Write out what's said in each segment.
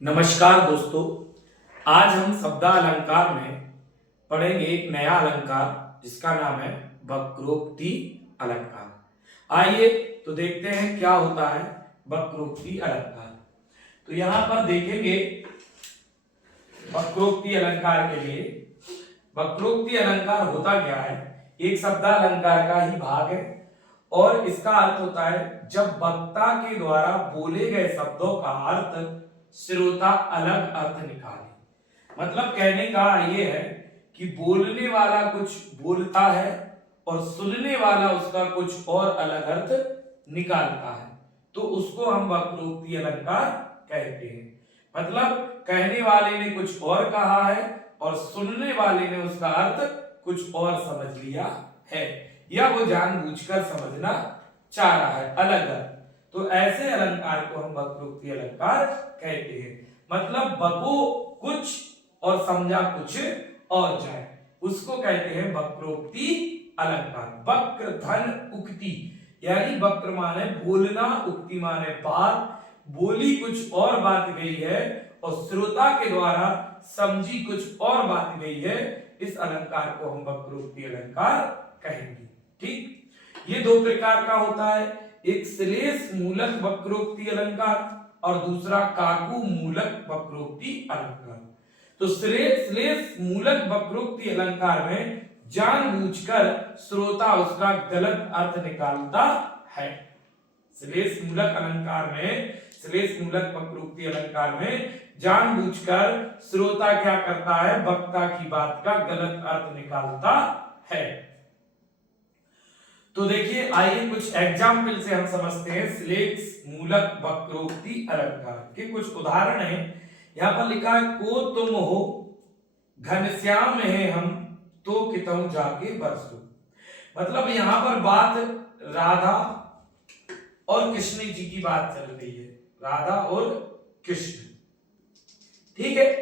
नमस्कार दोस्तों। आज हम शब्दालंकार में पढ़ेंगे एक नया अलंकार जिसका नाम है वक्रोक्ति अलंकार। आइए तो देखते हैं क्या होता है वक्रोक्ति अलंकार। तो यहां पर देखेंगे वक्रोक्ति अलंकार के लिए वक्रोक्ति अलंकार होता क्या है। एक शब्दालंकार का ही भाग है और इसका अर्थ होता है जब वक्ता के द्वारा बोले गए शब्दों का अर्थ श्रोता अलग अर्थ निकाले। मतलब कहने का ये है कि बोलने वाला कुछ बोलता है और सुनने वाला उसका कुछ और अलग अर्थ निकालता है, तो उसको हम वक्रोक्ति अलंकार कहते हैं। मतलब कहने वाले ने कुछ और कहा है और सुनने वाले ने उसका अर्थ कुछ और समझ लिया है, या वो जानबूझकर समझना चाह रहा है अलग अर्थ। तो ऐसे अलंकार को हम वक्रोक्ति अलंकार कहते हैं। मतलब बको कुछ और समझा कुछ और जाए, उसको कहते हैं वक्रोक्ति अलंकार। वक्र धन उक्ति, यानी वक्र माने बोलना, उक्ति माने बात, बोली कुछ और बात गई है और श्रोता के द्वारा समझी कुछ और बात गई है, इस अलंकार को हम वक्रोक्ति अलंकार कहेंगे। ठीक, ये दो प्रकार का होता है, एक श्लेष मूलक वक्रोक्ति अलंकार और दूसरा काकू मूलक वक्रोक्ति अलंकार। तो श्लेष मूलक वक्रोक्ति अलंकार में जानबूझकर श्रोता उसका गलत अर्थ निकालता है। श्लेष मूलक अलंकार में, श्लेष मूलक वक्रोक्ति अलंकार में जानबूझकर श्रोता क्या करता है, वक्ता की बात का गलत अर्थ निकालता है। तो देखिए, आइए कुछ एग्जाम्पल से हम समझते हैं श्लेष मूलक वक्रोक्ति अलंकार के कुछ उदाहरण हैं। यहां पर लिखा है को तुम हो घनश्याम है हम तो कितऊ जाके बरसो। मतलब यहां पर बात राधा और कृष्ण जी की बात चल रही है, राधा और कृष्ण। ठीक है,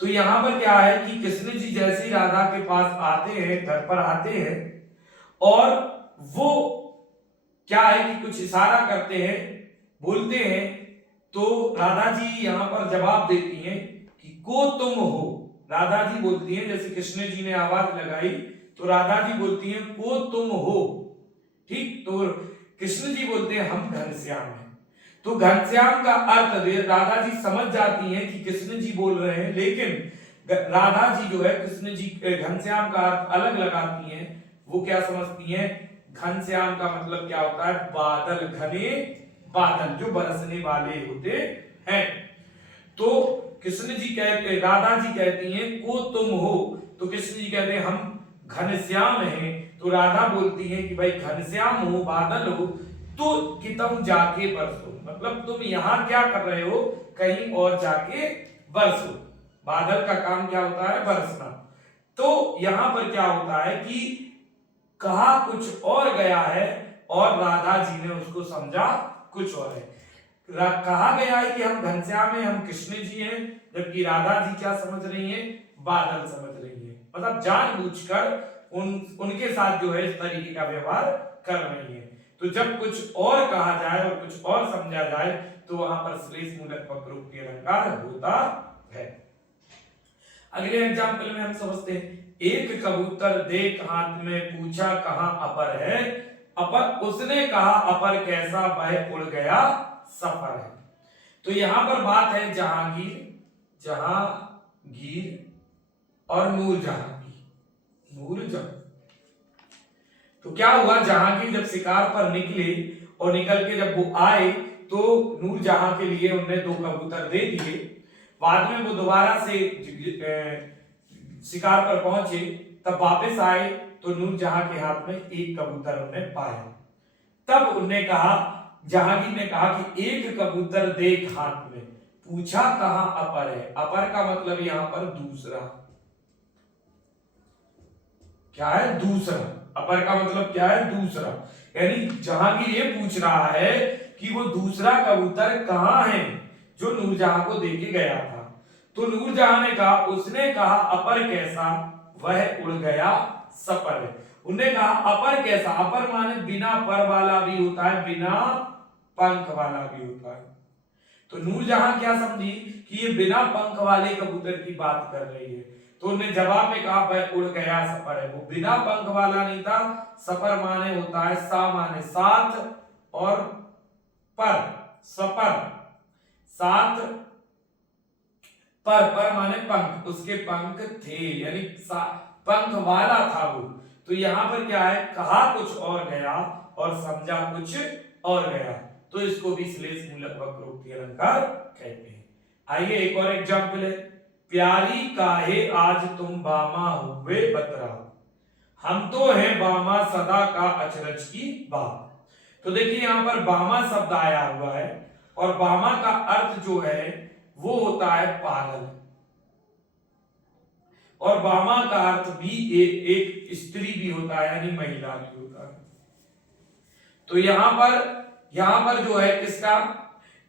तो यहां पर क्या है कि कृष्ण जी जैसे ही राधा के पास आते हैं, घर पर आते हैं, और वो क्या है कि कुछ इशारा करते हैं, बोलते हैं, तो राधा जी यहां पर जवाब देती हैं कि को तुम हो। राधा जी बोलती हैं, जैसे कृष्ण जी ने आवाज लगाई तो राधा जी बोलती हैं को तुम हो। ठीक, तो कृष्ण जी बोलते हैं हम घनश्याम हैं। तो घनश्याम का अर्थ राधा जी समझ जाती हैं कि कृष्ण जी बोल रहे हैं, लेकिन राधा जी जो है कृष्ण जी घनश्याम का अर्थ अलग लगाती हैं। वो क्या समझती हैं, घनश्याम का मतलब क्या होता है, बादल, घने बादल जो बरसने वाले होते हैं। तो कृष्ण जी कहते, राधा जी कहती हैं को तुम हो, तो कृष्ण जी कहते हैं हम घनश्याम हैं। तो राधा बोलती है कि भाई घनश्याम हो, बादल हो, तो कितम जाके बरसो। मतलब तुम यहां क्या कर रहे हो, कहीं और जाके बरसो। बादल का काम क्या होता है, बरसना। तो यहां पर क्या होता है कि कहा कुछ और गया है और राधा जी ने उसको समझा कुछ और है। कहा गया है कि हम घनश्याम हैं, हम कृष्ण जी हैं, जबकि राधा जी क्या समझ रही हैं, बादल समझ रही हैं। मतलब जानबूझकर उनके साथ जो है इस तरीके का व्यवहार कर रही हैं। तो जब कुछ और कहा जाए और कुछ और समझा जाए तो वहां पर श्लेष मूलक वक्रोक्ति अलंकार होता है। अगले एग्जाम्पल में हम समझते हैं, एक कबूतर देख हाथ में पूछा कहां अपर है, अपर उसने कहा अपर कैसा, वह उड़ गया सफर है। तो यहां पर बात है जहांगीर, जहांगीर और नूरजहां की। नूरजहां, तो क्या हुआ, जहांगीर जब शिकार पर निकले और निकल के जब वो आए तो नूरजहां के लिए उन्होंने दो कबूतर दे दिए। बाद में वो दोबारा से शिकार पर पहुंचे, तब वापस आए तो नूरजहां के हाथ में एक कबूतर उन्होंने पाया। तब उन्होंने कहा, जहांगीर ने कहा कि एक कबूतर देख हाथ में, पूछा कहां अपर है। अपर का मतलब यहां पर दूसरा, क्या है, दूसरा। अपर का मतलब क्या है, दूसरा। यानी जहांगीर ये पूछ रहा है कि वो दूसरा कबूतर कहां है जो नूरजहां को देके गया था। तो नूरजहां ने कहा, उसने कहा अपर कैसा, वह उड़ गया सफर है। उन्होंने कहा अपर कैसा, अपर माने बिना पर वाला भी होता है, बिना पंख वाला भी होता है। तो नूरजहां क्या समझी कि ये बिना पंख वाले कबूतर की बात कर रही है, तो उन्हें जवाब में कहा वह उड़ गया सफर है। वो बिना पंख वाला नहीं था, सफर माने होता है सा माने साथ और पर, सफर साथ, पर माने पंख, उसके पंख थे यानी पंख वाला था वो। तो यहां पर क्या है, कहा कुछ और गया और समझा कुछ और गया, तो इसको भी श्लेष मूलक वक्रोक्ति अलंकार कहते हैं। आइए एक और एग्जांपल है, प्यारी काहे आज तुम बामा हुए बतरा, हम तो हैं बामा सदा का अचरज की बात। तो देखिए यहां पर बामा शब्द आया हुआ है और बामा का अर्थ जो है वो होता है पागल, और बामा का अर्थ भी एक स्त्री भी होता है यानी महिला भी होता है। तो यहां पर जो है किसका,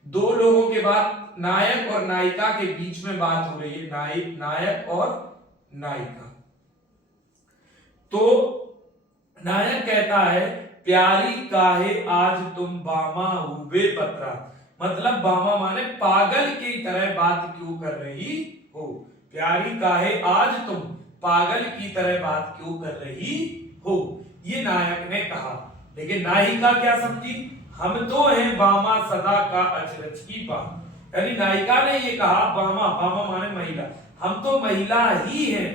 दो लोगों के बाद नायक और नायिका के बीच में बात हो रही है, नायक और नायिका। तो नायक कहता है प्यारी काहे आज तुम बामा हुए पत्रा, मतलब बामा माने पागल की तरह बात क्यों कर रही हो, प्यारी काहे आज तुम पागल की तरह बात क्यों कर रही हो, ये नायक ने कहा। लेकिन नायिका क्या समझी, हम तो हैं बामा सदा का अचरज की बात, यानी नायिका ने ये कहा, बामा माने महिला, हम तो महिला ही हैं,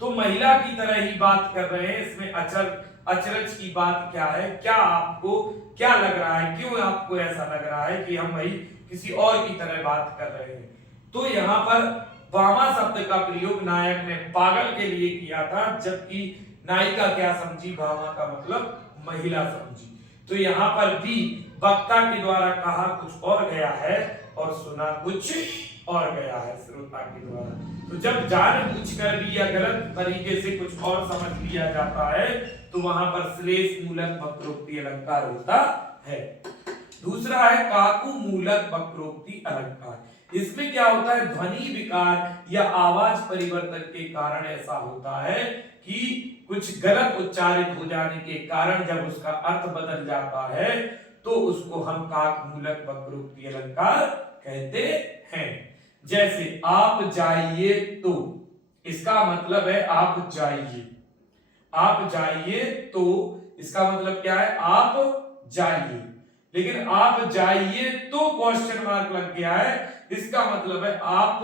तो महिला की तरह ही बात कर रहे हैं। इसमें अचरज की बात क्या है, क्या आपको क्या लग रहा है, क्यों आपको ऐसा लग रहा है कि हम भाई किसी और की तरह बात कर रहे हैं। तो यहाँ पर बामा शब्द का प्रयोग नायक ने पागल के लिए किया था, जबकि नायिका क्या समझी, बामा का मतलब महिला समझी। तो यहाँ पर भी वक्ता के द्वारा कहा कुछ और गया है और सुना कुछ और गया है श्रोता के द्वारा। तो जब जानबूझकर भी या गलत तरीके से कुछ और समझ लिया जाता है तो वहां पर श्लेष मूलक वक्रोक्ति अलंकार होता है। दूसरा है काकू मूलक वक्रोक्ति अलंकार। इसमें क्या होता है, ध्वनि विकार या आवाज परिवर्तन के कारण ऐसा होता है कि कुछ गलत उच्चारित हो जाने के कारण जब उसका अर्थ बदल जाता है तो उसको हम काक मूलक वक्रोक्ति अलंकार कहते हैं। जैसे आप जाइए तो, इसका मतलब है आप जाइए, आप जाइए तो इसका मतलब क्या है, आप जाइए। लेकिन आप जाइए तो क्वेश्चन मार्क लग गया है, इसका मतलब है आप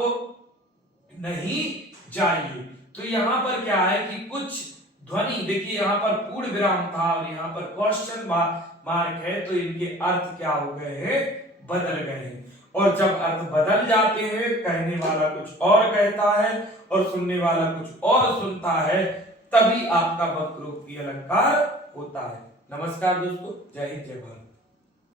नहीं जाइए। तो यहां पर क्या है कि कुछ ध्वनि, देखिए यहां पर पूर्ण विराम था और यहां पर क्वेश्चन मार्क है, तो इनके अर्थ क्या हो गए हैं, बदल गए हैं। और जब अर्थ बदल जाते हैं, कहने वाला कुछ और कहता है और सुनने वाला कुछ और सुनता है, तभी आपका वक्रोक्ति अलंकार होता है। नमस्कार दोस्तों, जय हिंद जय भारत।